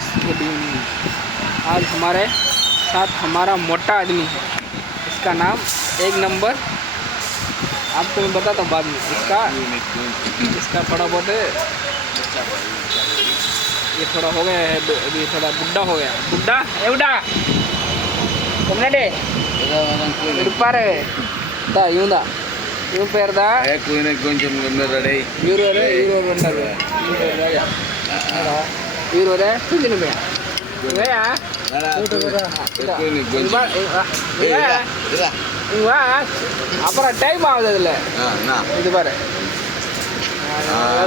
Guys, good evening. आज हमारे साथ हमारा मोटा आदमी है, इसका नाम एक नंबर, आपको मैं बताता हूँ बाद में। इसका थोड़ा बहुत ये थोड़ा हो गया है, अभी थोड़ा बुढ़ा हो गया। बुढ़ा एवडा कमनाडे रुपारे दा यूंदा यूं पेर दा కొంచెం రెడీ యూరో రే యూరో ఉంటారు యూరో రే తిండి మే వేయా வா அப்புறம் டைம் ஆகுது அதில் இது பாரு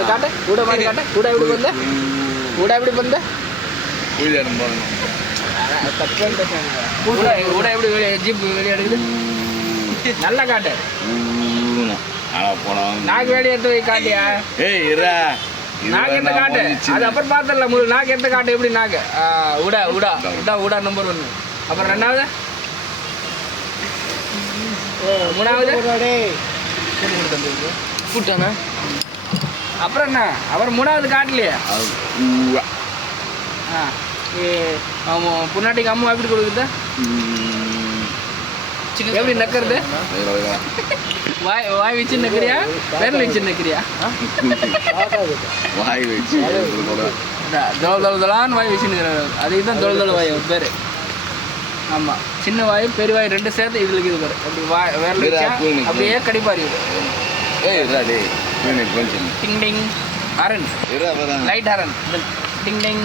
காட்டு கூட மாதிரி காட்டு கூட எப்படி வந்த கூட எப்படி வந்த கூட எப்படி ஜீப் வெளியே எடுக்குது நல்லா காட்டு நாக்கு வெளியே எடுத்து போய் காட்டியா நாக்கு எடுத்து காட்டு அது அப்புறம் பார்த்தல முழு நாக்கு எடுத்து காட்டு எப்படி நாக்கு உடா உடா உடா உடா நம்பர் 1 அப்புறம் ரெண்டாவது மூணாவது கூட்டானா அப்புறம் என்ன அப்புறம் மூணாவது காட்டலையே பொன்னாட்டிக்கு அம்மா எப்படி கொடுக்குதா எப்படி நக்கிறது வாய் வாய் வச்சு நக்கிறியா பேரில் வச்சு நக்கிறியா வாய் வச்சு தொலான்னு வாய் வச்சு நிற்கிறார் அதுக்கு தான் தொலை வாய் ஒரு பேர் ஆமாம் சின்ன வாய் பெரிய வாய் ரெண்டு சேர்த்து இதில் இது பாரு அப்படி வாய் வேரில் வச்சா அப்படியே கடிப்பாரு டிங் டிங் ஹரன் லைட் ஹரன் டிங் டிங்